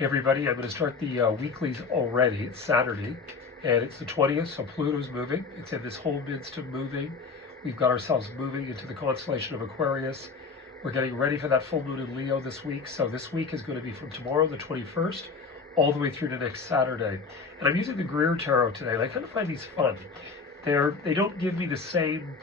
Hey everybody, I'm going to start the weeklies already. It's Saturday and it's the 20th, so Pluto's moving. It's in this whole midst of moving. We've got ourselves moving into the constellation of Aquarius. We're getting ready for that full moon in Leo this week. So this week is going to be from tomorrow, the 21st, all the way through to next Saturday. And I'm using the Greer Tarot today, and I kind of find these fun. They don't give me the same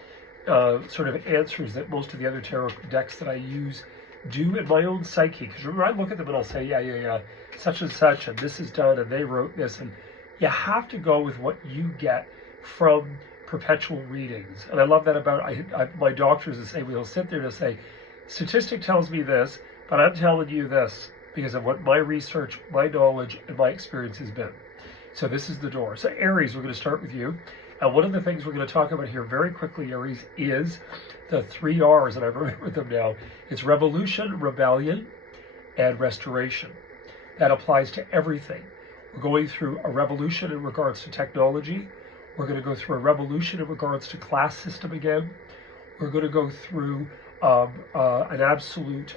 sort of answers that most of the other tarot decks that I use do in my own psyche. Because remember, I look at them and I'll say, yeah, such and such, and this is done, and they wrote this, and you have to go with what you get from perpetual readings. And I love that about my doctors. The same way, he'll sit there and say, statistic tells me this, but I'm telling you this because of what my research, my knowledge, and my experience has been. So this is the door. So Aries, we're going to start with you. And one of the things we're going to talk about here very quickly, Aries, is the 3 R's, and I remember them now. It's revolution, rebellion, and restoration. That applies to everything. We're going through a revolution in regards to technology. We're going to go through a revolution in regards to class system again. We're going to go through an absolute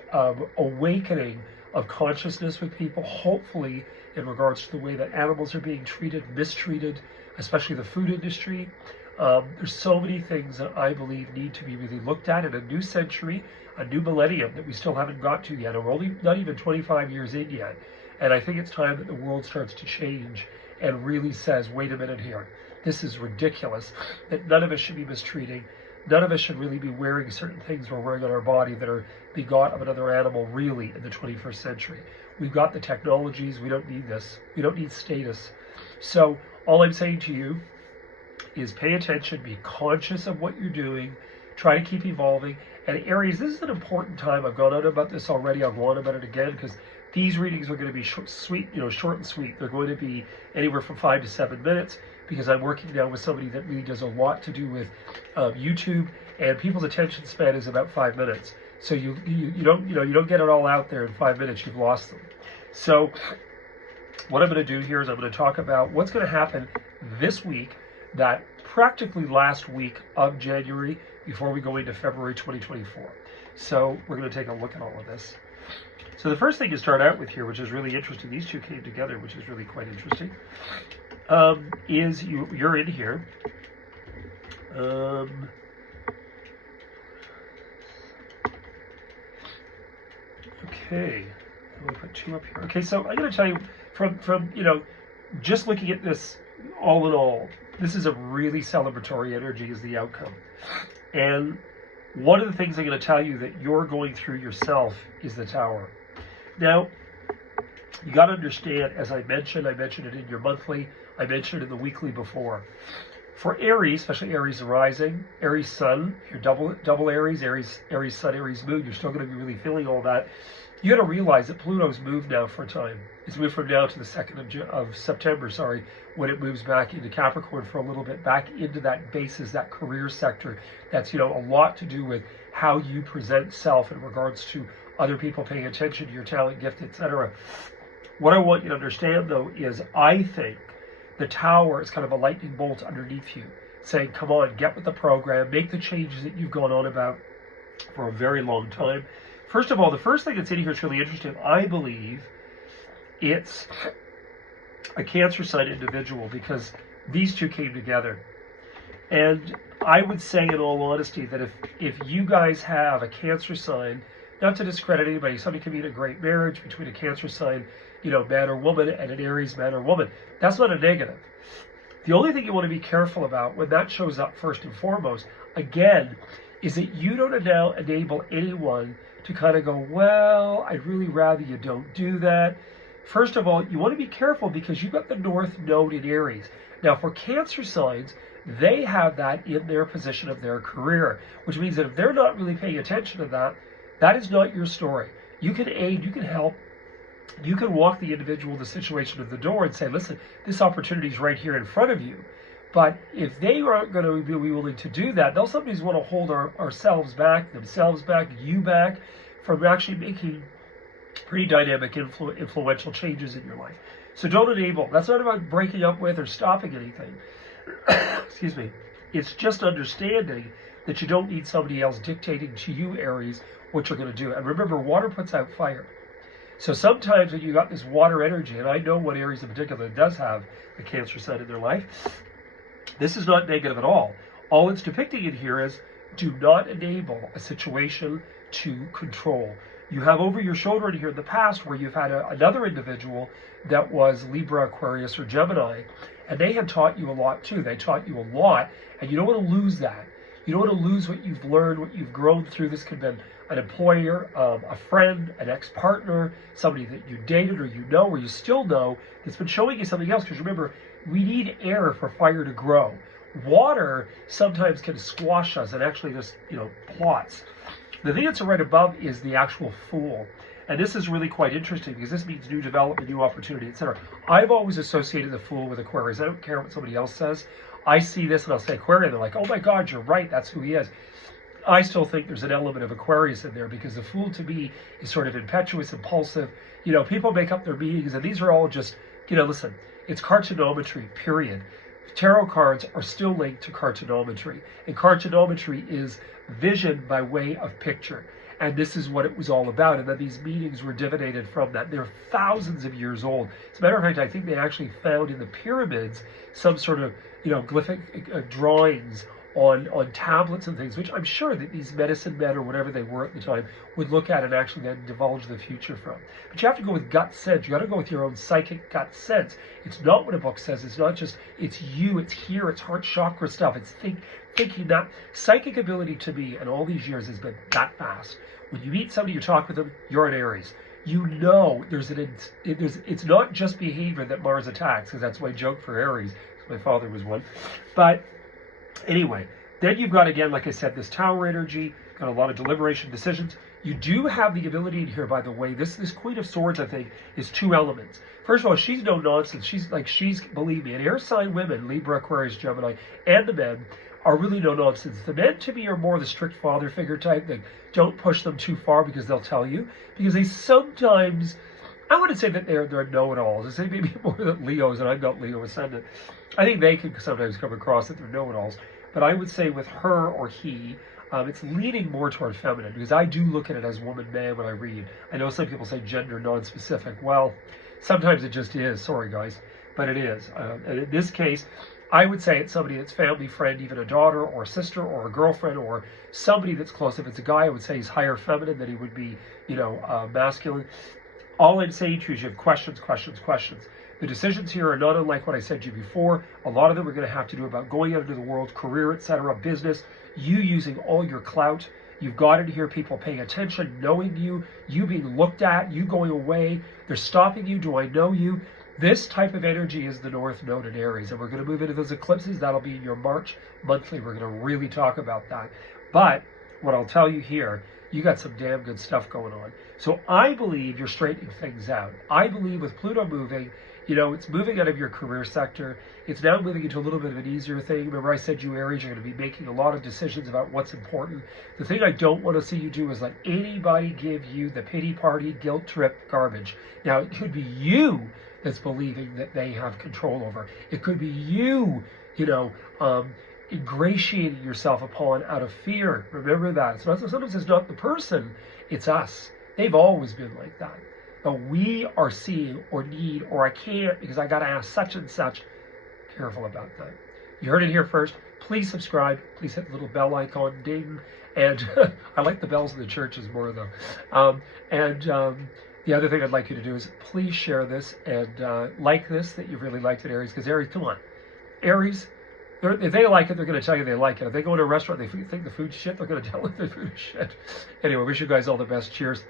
awakening of consciousness with people, hopefully in regards to the way that animals are being treated, mistreated, especially the food industry. There's so many things that I believe need to be really looked at in a new century, a new millennium that we still haven't got to yet. And we're only not even 25 years in yet. And I think it's time that the world starts to change and really says, wait a minute here. This is ridiculous that none of us should be mistreating. None of us should really be wearing certain things we're wearing on our body that are begot of another animal really in the 21st century. We've got the technologies. We don't need this. We don't need status. So all I'm saying to you is pay attention, be conscious of what you're doing, try to keep evolving. And Aries, this is an important time. I've gone on about this already. I'll go on about it again because these readings are going to be short and sweet. They're going to be anywhere from 5 to 7 minutes because I'm working now with somebody that really does a lot to do with YouTube, and people's attention span is about 5 minutes. So you don't get it all out there in 5 minutes. You've lost them. So what I'm going to do here is I'm going to talk about what's going to happen this week, that practically last week of January before we go into February 2024. So we're going to take a look at all of this. So the first thing to start out with here, which is really interesting, these two came together, which is really quite interesting, is you're in here. Okay, I'm going to put 2 up here. Okay, so I'm going to tell you from just looking at this all in all, this is a really celebratory energy is the outcome. And one of the things I'm going to tell you that you're going through yourself is the Tower. Now, you got to understand, as I mentioned it in your monthly, I mentioned it in the weekly before. For Aries, especially Aries rising, Aries sun, you're double Aries, Aries sun, Aries moon, you're still going to be really feeling all that. You got to realize that Pluto's moved now for a time. It's moved from now to the 2nd of September, when it moves back into Capricorn for a little bit, back into that basis, that career sector. That's, a lot to do with how you present self in regards to other people paying attention to your talent, gift, etc. What I want you to understand, though, is I think the Tower is kind of a lightning bolt underneath you, saying, come on, get with the program, make the changes that you've gone on about for a very long time. First of all, the first thing that's in here that's really interesting, I believe it's a Cancer sign individual because these two came together. And I would say in all honesty that if you guys have a Cancer sign, not to discredit anybody, somebody can be in a great marriage between a Cancer sign, man or woman, and an Aries man or woman. That's not a negative. The only thing you want to be careful about when that shows up first and foremost, again, is that you don't now enable anyone to kind of go, well, I'd really rather you don't do that. First of all, you want to be careful because you've got the North Node in Aries. Now, for Cancer signs, they have that in their position of their career, which means that if they're not really paying attention to that, that is not your story. You can aid, you can help, you can walk the individual, the situation to the door and say, listen, this opportunity is right here in front of you. But if they aren't going to be willing to do that, they'll sometimes want to hold themselves back, you back, from actually making pretty dynamic, influential changes in your life. So don't enable. That's not about breaking up with or stopping anything. Excuse me. It's just understanding that you don't need somebody else dictating to you, Aries, what you're going to do. And remember, water puts out fire. So sometimes when you got this water energy, and I know one Aries in particular that does have the Cancer sign in their life, this is not negative at all. All it's depicting in here is do not enable a situation to control. You have over your shoulder in here in the past where you've had another individual that was Libra, Aquarius, or Gemini, and they had taught you a lot too. They taught you a lot, and you don't want to lose that. You don't want to lose what you've learned, what you've grown through. This could have been an employer, a friend, an ex-partner, somebody that you dated or you know or you still know that's been showing you something else. Because remember, we need air for fire to grow. Water sometimes can squash us and actually just, plots. The thing that's right above is the actual Fool. And this is really quite interesting because this means new development, new opportunity, etc. I've always associated the Fool with Aquarius. I don't care what somebody else says. I see this and I'll say Aquarius. They're like, oh my God, you're right. That's who he is. I still think there's an element of Aquarius in there because the Fool to me is sort of impetuous, impulsive. People make up their meanings and these are all just, listen, it's cartonometry, period. Tarot cards are still linked to cartonometry. And cartonometry is vision by way of picture. And this is what it was all about. And then these meanings were divinated from that. They're thousands of years old. As a matter of fact, I think they actually found in the pyramids some sort of, glyphic drawings on tablets and things, which I'm sure that these medicine men or whatever they were at the time would look at and actually then divulge the future from. But you have to go with gut sense. You got to go with your own psychic gut sense. It's not what a book says. It's not just, it's you, it's here, it's heart chakra stuff. It's thinking that psychic ability to me in all these years has been that fast. When you meet somebody, you talk with them, you're an Aries. It's not just behavior that Mars attacks, because that's my joke for Aries. My father was one. But anyway, then you've got, again, like I said, this Tower energy, got a lot of deliberation, decisions. You do have the ability in here, by the way, this Queen of Swords, I think, is two elements. First of all, she's no nonsense. Believe me, and air sign women, Libra, Aquarius, Gemini, and the men are really no nonsense. The men, to me, are more the strict father figure type. That don't push them too far because they'll tell you. Because they sometimes, I wouldn't say that they're know-it-alls. I say maybe more than Leos, and I'm not Leo ascendant. I think they can sometimes come across that they're know-it-alls. But I would say with her or he, it's leaning more toward feminine, because I do look at it as woman-man when I read. I know some people say gender non-specific. Well, sometimes it just is. Sorry, guys. But it is. And in this case, I would say it's somebody that's family, friend, even a daughter or a sister or a girlfriend or somebody that's close. If it's a guy, I would say he's higher feminine than he would be, masculine. All I'm saying to you is you have questions. The decisions here are not unlike what I said to you before. A lot of them are going to have to do about going out into the world, career, etc., business, you using all your clout. You've got it here, people paying attention, knowing you being looked at, you going away. They're stopping you. Do I know you? This type of energy is the North Node in Aries, and we're going to move into those eclipses. That'll be in your March monthly. We're going to really talk about that. But what I'll tell you here, you got some damn good stuff going on. So I believe you're straightening things out. I believe with Pluto moving, it's moving out of your career sector. It's now moving into a little bit of an easier thing. Remember I said you Aries, you're going to be making a lot of decisions about what's important. The thing I don't want to see you do is let anybody give you the pity party, guilt trip garbage. Now, it could be you that's believing that they have control over. It could be you, ingratiating yourself upon out of fear. Remember that. Sometimes it's not the person, it's us. They've always been like that. But we are seeing or need, or I can't because I got to ask such and such. Careful about that. You heard it here first. Please subscribe. Please hit the little bell icon, ding. And I like the bells in the churches more though. The other thing I'd like you to do is please share this and like this, that you really liked it, Aries. Because Aries, come on. Aries, if they like it, they're going to tell you they like it. If they go to a restaurant and they think the food's shit, they're going to tell you the food is shit. Anyway, wish you guys all the best. Cheers.